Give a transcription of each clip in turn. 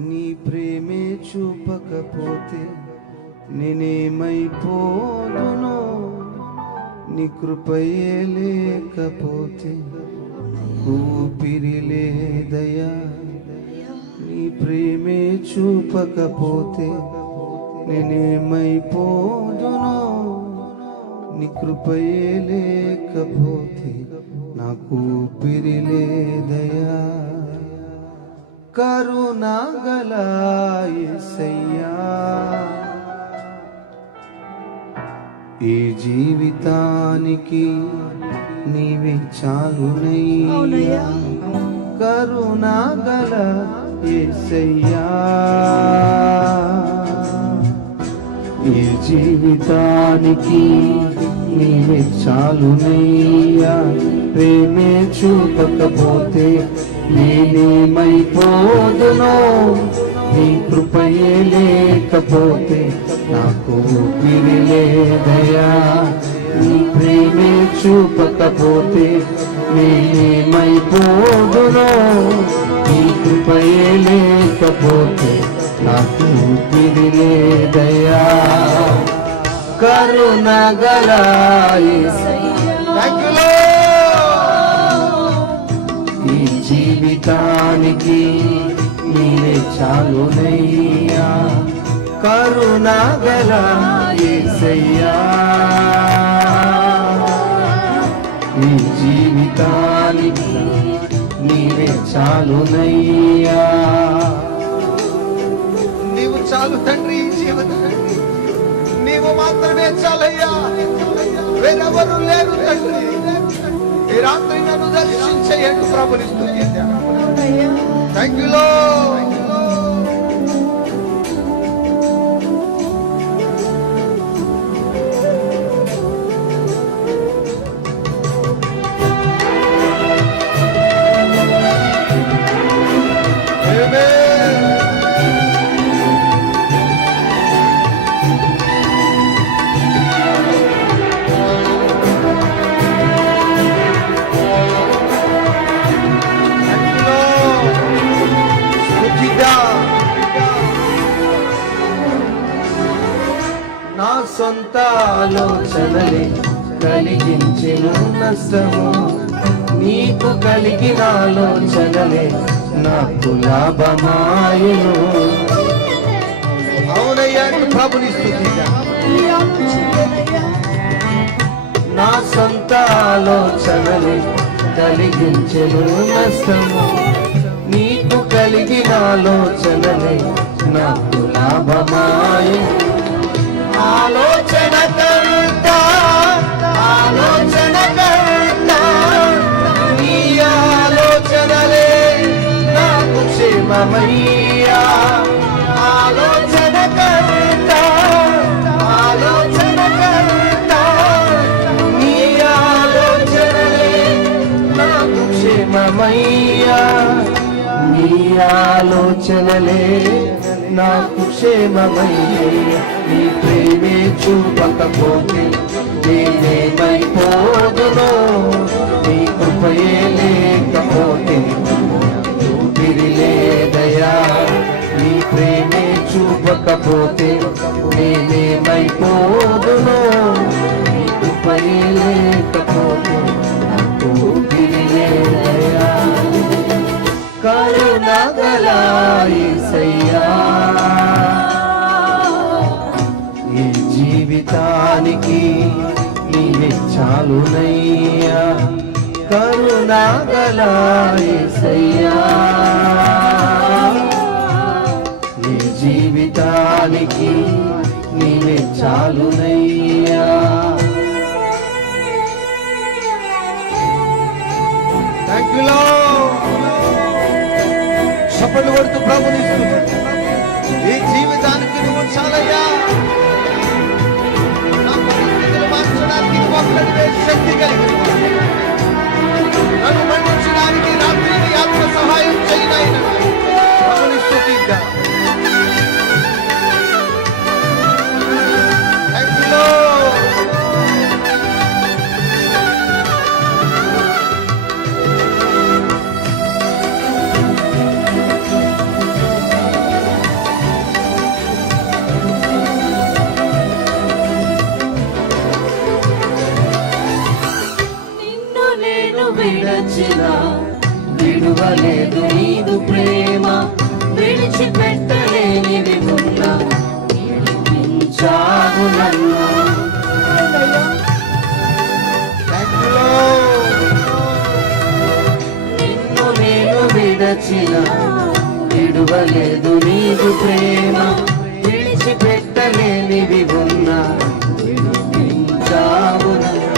నీ ప్రేమే చూపకపోతే నేనేమైపోదును, నీ కృపయే లేకపోతే ఊపిరి లేదయా. నీ ప్రేమే చూపకపోతే నేనేమైపోదును, నీ కృపయే లేకపోతే నాకు ఊపిరి లేదయా. కరుణాగల యేసయ్యా, ఈ జీవితానికి నీవే చాలునయ్యా. కరుణాగల యేసయ్యా, ఈ జీవితానికి నీవే చాలునయ్యా. ప్రేమే చూపకపోతే నేనేమైపోదునో, నీ కృపయే లేకపోతే నాకు ఊపిరి లేదయా. నీ ప్రేమే చూపకపోతే నేనేమైపోదునో, నీ కృపయే లేకపోతే నాకు ఊపిరి లేదయా. కరుణగల యేసయ్యా, ఈ జీవితానికి నీవే చాలునయ్యా. కరుణగల యేసయ్యా, ఈ జీవితానికి నీవే చాలునయ్యా. నీవు చాలు తండ్రి, ఈ జీవితానికి నీవు మాత్రమే చాలయ్యా. వేరెవరు లేరు తండ్రి. ఈ రాత్రి నన్ను దర్శించేయండి ప్రభుని స్తుతిద్దాం. Thank you lord. నా సొంత ఆలోచనలే కలిగించెను నష్టము, నీకు కలిగిన ఆలోచనలే నాకు లాభమాయను. అవునయ్యా, ప్రభుని స్తుతిద్దాం. నా సొంత ఆలోచనలే కలిగించెను నష్టము, నీకు కలిగిన ఆలోచనలే నాకు లాభమాయను. ఆలోచన కర్త, ఆలోచన కర్త, నీ ఆలోచనలే నాకు క్షేమమయ్యా. ఆలోచన కర్త, ఆలోచన కర్త, నీ ఆలోచనలే నాకు క్షేమమయ్యా. నీ ఆలోచనలే నాకు క్షేమమయ్యా. నీ ప్రేమే చూపకపోతే నేనేమైపోదునో, నీ కృపయే లేకపోతే ఊపిరి లేదయా. నీ ప్రేమే చూపకపోతే నేనేమైపోదునో, నీ కృపయే లేకపోతే నాకు ఊపిరి లేదయా. కరుణగల యేసయ్యా, ఈ జీవితానికి నీవే చాలునయ్యా. కరుణగల యేసయ్యా, ఈ జీవితానికి నీవే చాలునయ్యా. Thank you lord. చప్పట్లు కొడుతూ ప్రభుని స్తుతిద్దాం. ఈ జీవితానికి నువ్వు చాలయ్యా. నా పరిస్థితులు మార్చడానికి నువ్వు ఒక్కడివే శక్తి కలిగిన వాడు. నన్ను మన్నించడానికి రాత్రి నీ ఆత్మ సహాయం చేయనైనా ప్రభుని స్తుతిద్దాం. Thank you Lord. విడువలేదు నీదు ప్రేమ, విడిచిపెట్టలేనివి ఉన్నా విడిపించావు నన్ను. నిన్ను నేను విడచిన విడువలేదు నీదు ప్రేమ, విడిచిపెట్టలేనివి ఉన్నా విడిపించావు నన్ను.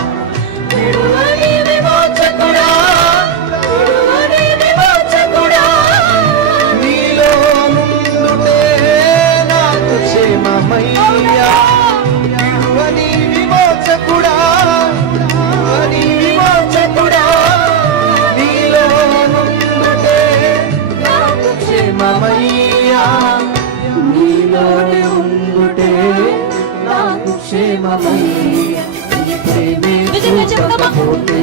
విడువని విమోచకుడా, విడువని విమోచకుడా, నీలో నుండుటే నాకు క్షేమమయ్యా. విడువని విమోచకుడా, విడువని విమోచకుడా, నీలో నుండుటే నాకు క్షేమమయ్యా. నీలోనే ఉండుటే నాకు క్షేమమయ్యా. చూపకపోతే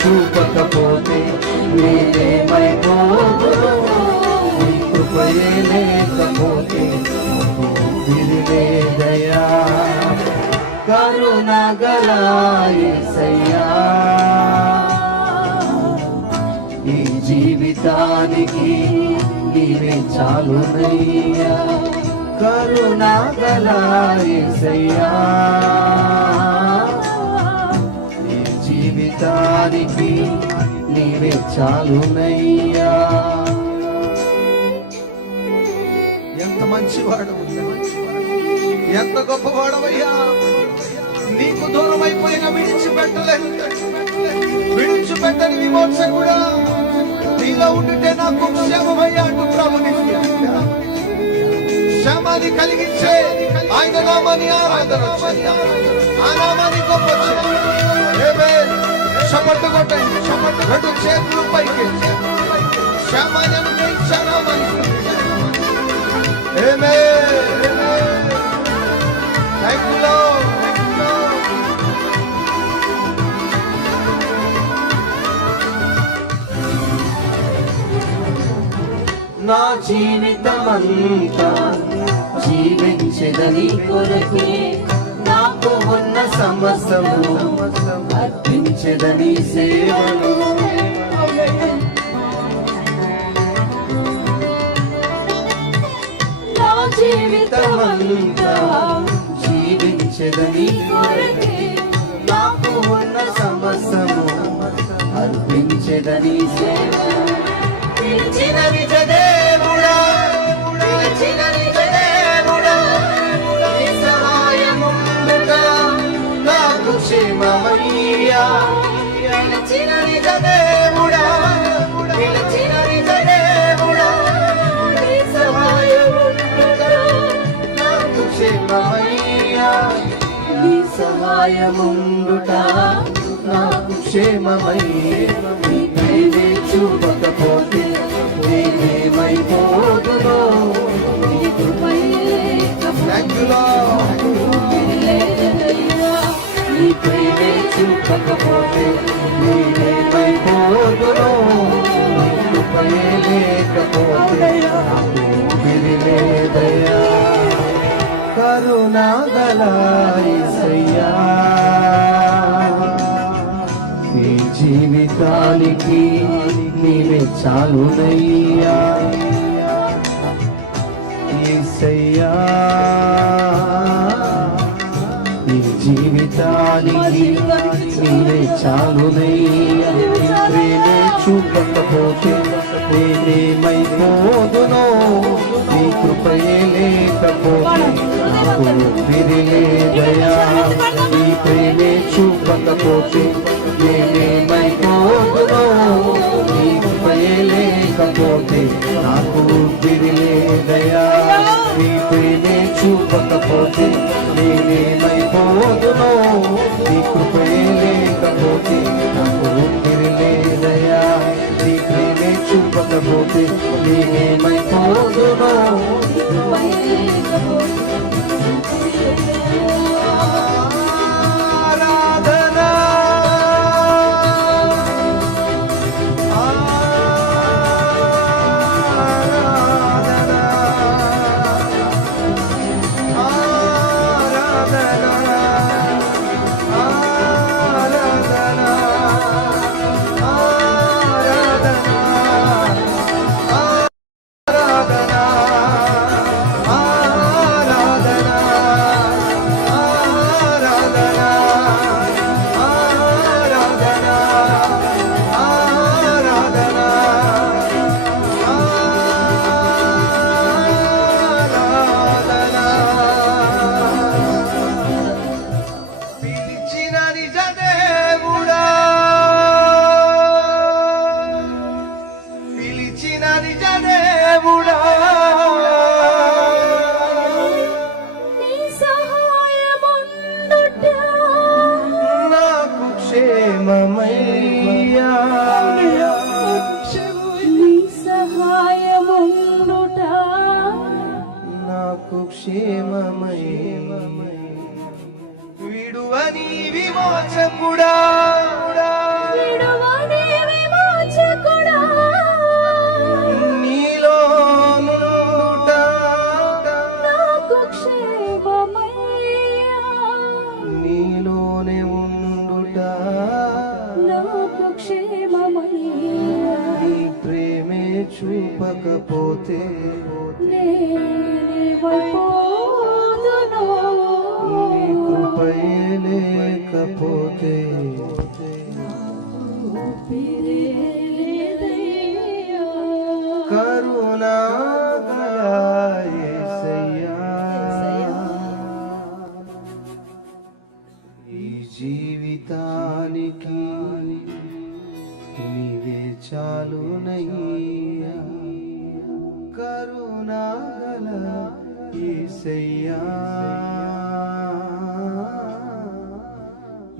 చూపకపోతే నేనేమైపోదును, నీ కృపయే లేకపోతే దయా. కరుణగల యేసయ్యా, ఈ జీవితానికి నీవే చాలునయ్యా. కరుణగల యేసయ్యా, ఈ జీవితానికి నీవే చాలునయ్యా. ఎంత మంచివాడు, ఎంత గొప్పవాడవయ్యా. నీకు దూరం అయిపోయిన విడిచిపెట్టలేదు, విడిచిపెట్టని విమోచకుడా, నీలో ఉండితే నాకు క్షేమమయ్యా అంటూ ప్రభుని క్షేమాన్ని కలిగించే ఆయన నామాన్ని ఆరాధన చేద్దాం. ఆ నామాన్ని గొప్ప చప్పట్లు కొట్టండి, రెండు చేతులు పైకి క్షేమాన్ని అనుగ్రహించే నామాన్ని. Thank you lord. నా జీవితమంతా జీవించదని కొరకే, నాకు ఉన్న సమస్తము అర్పించదని సేవలు. నా జీవితమంతా జీవించదని కొరకే, నాకు ఉన్న సమస్తము అర్పించదని సేవలు. పిలిచిన నిజ దేవుడా, పిలిచిన నిజ దేవుడా, నీ సహాయముందుగా నాకు క్షేమమయ్యా. పిలిచిన నిజ దేవుడా, పిలిచిన నిజ దేవుడా, నీ సహాయముందుగా నాకు క్షేమమయ్యా. నీ సహాయముందుట నాకు క్షేమమయ్యా. నీ ప్రేమే చూపకపోతే నేనేమైపోదునో, నీ కృపయే లేకపోతే నీ ప్రేమే చూపకపోతే నేనేమైపోదునో, నీ కృపయే లేకపోతే దయా. కరుణగల యేసయ్యా, ఈ జీవితానికి నీవే చాలునయ్యా. యేసయ్యా, ఈ జీవితానికి నీవే చాలునయ్యా. ప్రేమే చూపకపోతే నేనేమైపోదునో, నీ కృపయే లేకపోతే నాకు దయా. నీ ప్రేమే చూపకపోతే నేనేమైపోదునో, నీ కృపయే లేకపోతే నాకు దయా. నీ ప్రేమే చూపకపోతే నేనేమైపోదునో, నీ కృపయే లేకపోతే నాకు దయా. నీ ప్రేమే చూపకపోతే నేనేమైపోదునో. విడువని విమోచకుడా విడువని విమోచకుడా నీలో నుండుట నాకు క్షేమమయ్యా నీలోనే ఉండుట నాకు క్షేమమయ్యా నీ ప్రేమే చూపకపోతే నేనేమైపోదునో నీ కృపయే లేకపోతే ఊపిరేదయ్యా. కరుణాగల యేసయ్యా ఈ జీవితానికి నీవే చాలునయ్యా కరుణాగల యేసయ్యా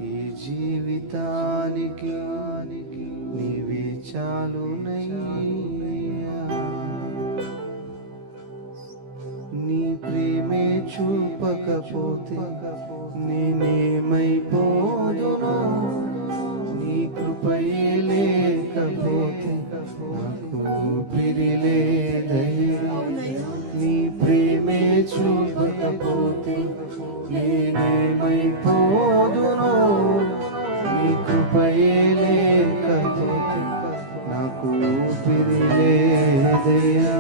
ఈ జీవితానికి నీవే చాలునయ్యా నీ ప్రేమే చూపకపోతే నేనేమైపోదునో నీ కృపయే లేకపోతే నాకు ఊపిరి లేదయ్యా నీ ప్రేమే చూపకపోతే నేనేమైపోదునో నీ కృపయే లేకపోతే నాకు ఊపిరి లేదయ్యా